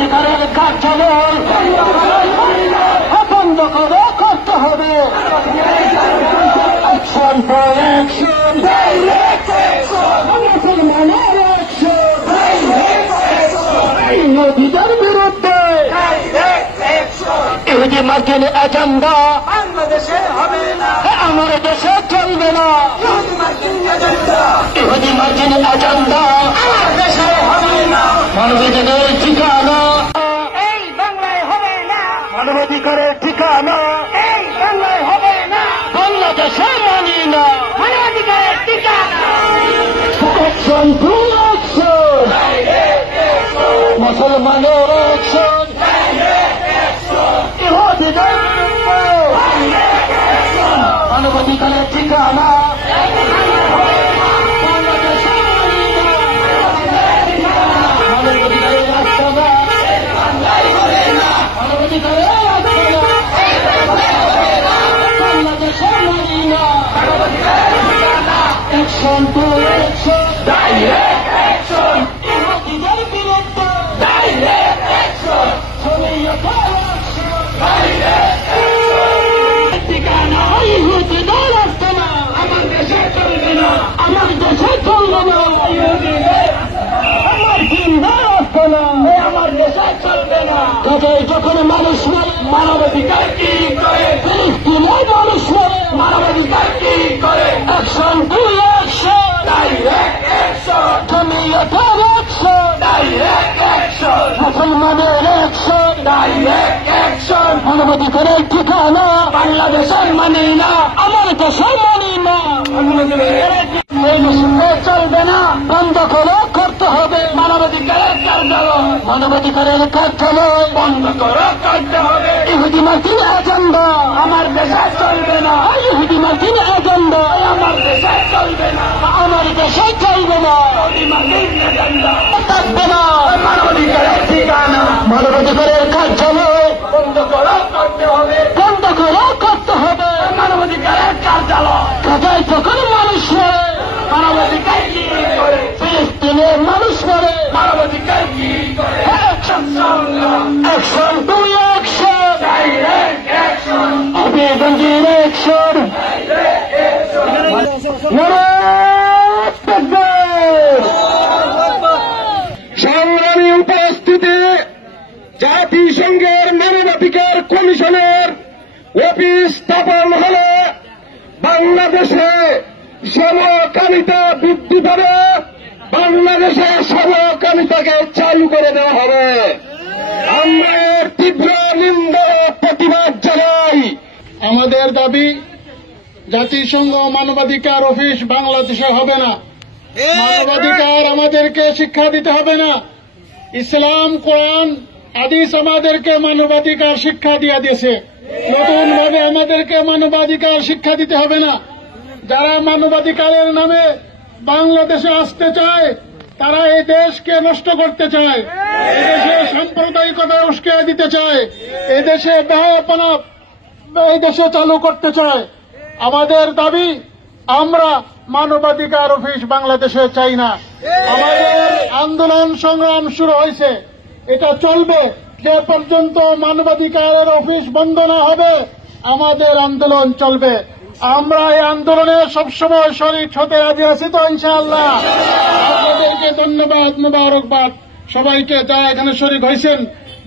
মানবাধিকারের কার্যালয় বন্ধ করে করতে হবে। অ্যাকশন ফর অ্যাকশন, মুসলমানের অ্যাকশন, নদীদের বিরুদ্ধে ইহুদি মার্কিন এজেন্ডা বাংলাদেশে হবে না, আমার দেশে চলবে না। ইহুদি মার্কিন এজেন্ডা আমার দেশে হবে না, মানবাধিকারের ঠিকানা এই বাংলায় হবে না, মানবাধিকারের ঠিকানা এই বাংলায় হবে না, বাংলাদেশে মানি না, মানবাধিকারের ঠিকানা। অ্যাকশন টু অ্যাকশন, মুসলমানের অ্যাকশন, ইহুদিদের বিরুদ্ধে মানবাধিকারের ঠিকানা বাংলাদেশে মানি না, মানবাধিকারের রাস্তা, মানবাধিকারের বাংলাদেশে মানি না। Action to action, direct action, ইহুদিদের বিরুদ্ধে ডাইরেক্ট অ্যাকশন, শরীয়তের অ্যাকশন, ডাইরেক্ট অ্যাকশন। ঠিকানা ইহুদিদের রাস্তা না, আমার দেশে চলবে না, আমার দেশে চলবে না, আমার হিন্দুর রাস্তা না, আমার দেশে চলবে না। কাজেই যখন মানুষ মানবাধিকার কি করে, ফিলিস্তিনের মানুষ মানবাধিকার কি করে, action to action, direct action, জমিয়তের অ্যাকশন, ডাইরেক্ট অ্যাকশন, মুসলমানের অ্যাকশন, ডাইরেক্ট অ্যাকশন। মানবাধিকারের ঠিকানা বাংলাদেশের মানি না, আমার দেশের মানি না, চলবে না, বন্ধ করে করতে হবে মানবাধিকারের কার্যালয়, মানবাধিকারের কার্যালয় বন্ধ করে করতে হবে। ইহুদি মার্কিন এজেন্ডা আমার দেশে চলবে না, ইহুদি মার্কিন এজেন্ডা আমার দেশে চলবে না, আমার দেশে চলবে না, ইহুদি মার্কিন এজেন্ডা থাকবে না, মানবাধিকারের ঠিকানা মানবাধিকারের কার্যালয় বন্ধ করে করতে হবে, বন্ধ করে করতে হবে মানবাধিকারের কার্যালয়। কাজায় যখন মানুষ মরে মানবাধিকার কি করে, ফিলিস্তিনের মানুষ মরে মানবাধিকার কি করে, action to action, direct action, হবিগঞ্জের অ্যাকশন, সংগ্রামী উপস্থিতি, জাতিসংঘের মানবাধিকার কমিশনের অফিস স্থাপন হলে বাংলাদেশে সমকামিতা বৃদ্ধি পাবে, বাংলাদেশে সমকামিতাকে চালু করে দেওয়া হবে। আমরা এর তীব্র নিন্দা প্রতিবাদ জানাই। আমাদের দাবি, জাতিসংঘ মানবাধিকার অফিস বাংলাদেশে হবে না, মানবাধিকার আমাদেরকে শিক্ষা দিতে হবে না, ইসলাম কোরআন হাদিস আমাদেরকে মানবাধিকার শিক্ষা দিয়ে দিয়েছে, নতুন ভাবে আমাদেরকে মানবাধিকার শিক্ষা দিতে হবে না। যারা মানবাধিকারের নামে বাংলাদেশে আসতে চায় তারা এই দেশকে নষ্ট করতে চায়, এদেশে সাম্প্রদায়িকতা উস্কে দিতে চায়, এদেশে বেহায়াপনা এই দেশে চালু করতে চায়। আমাদের দাবি, আমরা মানবাধিকার অফিস বাংলাদেশে চাই না। আমাদের আন্দোলন সংগ্রাম শুরু হয়েছে, এটা চলবে যে পর্যন্ত মানবাধিকারের অফিস বন্ধ না হবে, আমাদের আন্দোলন চলবে। আমরা এই আন্দোলনে সবসময় শরীক হতে রাজি আছি তো ইনশাআল্লাহ। আপনাদেরকে ধন্যবাদ, মোবারকবাদ সবাইকে যারা এখানে শরীক হয়েছেন,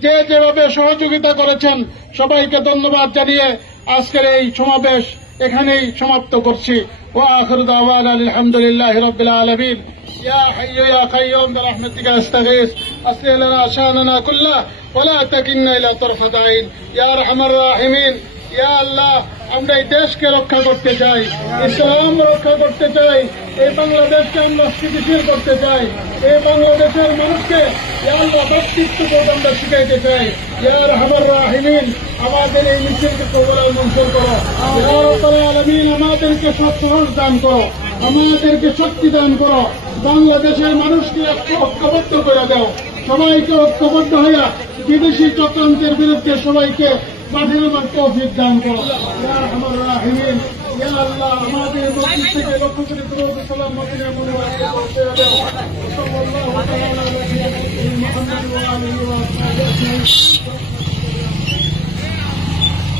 যে যেভাবে সহযোগিতা করেছেন সবাইকে ধন্যবাদ জানিয়ে আজকের এই সমাবেশ এখানেই সমাপ্ত করছি। ওয়া আখিরু দাওয়ানা আলহামদুলিল্লাহি রাব্বিল আলামিন। ইয়া হাইয়্যু ইয়া কাইয়্যুম বিরহমাতিকা আস্তাগীথ আসলিহ লানা শানানা কুল্লাহ ওয়া লা তাকিলনা ইলা তারফাত আইন ইয়া আরহামার রাহিমিন। ইয়া আল্লাহ, আমরা এই দেশকে রক্ষা করতে চাই, ইসলাম রক্ষা করতে চাই, এই বাংলাদেশকে আমরা স্থিতিশীল করতে চাই, এই বাংলাদেশের মানুষকে ইয়া আল্লাহ ভ্রাতৃত্ববোধ আমরা শিখাইতে চাই। ইয়া আরহামার রাহিমিন, আমাদের এই মিছিলকে কবুল ও মঞ্জুর করো। ইয়া রাব্বাল আলামিন, আমাদেরকে সৎ সাহস দান করো, আমাদেরকে শক্তি দান করো, বাংলাদেশের মানুষকে ঐক্যবদ্ধ করে দাও, সবাইকে ঐক্যবদ্ধ হইয়া বিদেশি চক্রান্তের বিরুদ্ধে সবাইকে বাঁধির তৌফিক দান করো। ইয়া আরহামার রাহিমিন, ইয়া আল্লাহ, আমাদের মসজিদ থেকে লক্ষ কোটি দরুদ সালাম মদিনা মুনাওয়ারায় পৌঁছে দাও। সাল্লাল্লাহু আলাইহি ওয়া সাল্লাম। محمد وآله وأصحابه أجمعين.